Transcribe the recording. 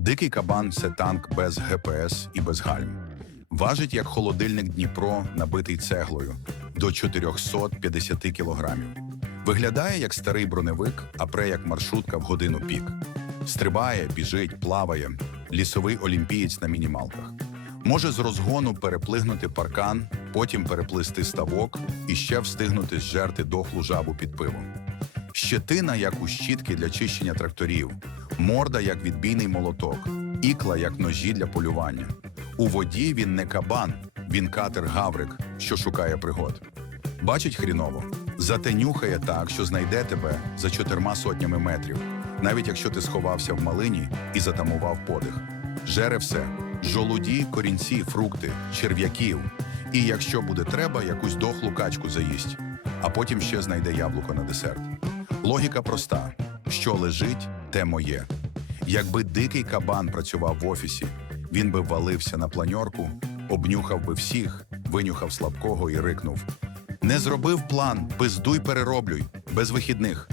Дикий кабан це танк без ГПС і без гальм. Важить як холодильник Дніпро, набитий цеглою до 450 кілограмів. Виглядає як старий броневик, а пре як маршрутка в годину пік. Стрибає, біжить, плаває, лісовий олімпієць на мінімалках. Може з розгону переплигнути паркан, потім переплисти ставок і ще встигнути зжерти дохлу жабу під пиво. Щетина, як у щітки для чищення тракторів, морда, як відбійний молоток, ікла, як ножі для полювання. У воді він не кабан, він катер Гаврик, що шукає пригод. Бачить хріново, зате нюхає так, що знайде тебе за чотирма сотнями метрів, навіть якщо ти сховався в малині і затамував подих. Жере все: жолуді, корінці, фрукти, черв'яків. І якщо буде треба, якусь дохлу качку заїсть, а потім ще знайде яблуко на десерт. Логіка проста: що лежить, те моє. Якби дикий кабан працював в офісі, він би валився на планьорку, обнюхав би всіх, винюхав слабкого і рикнув: Не зробив план, пиздуй перероблюй, без вихідних.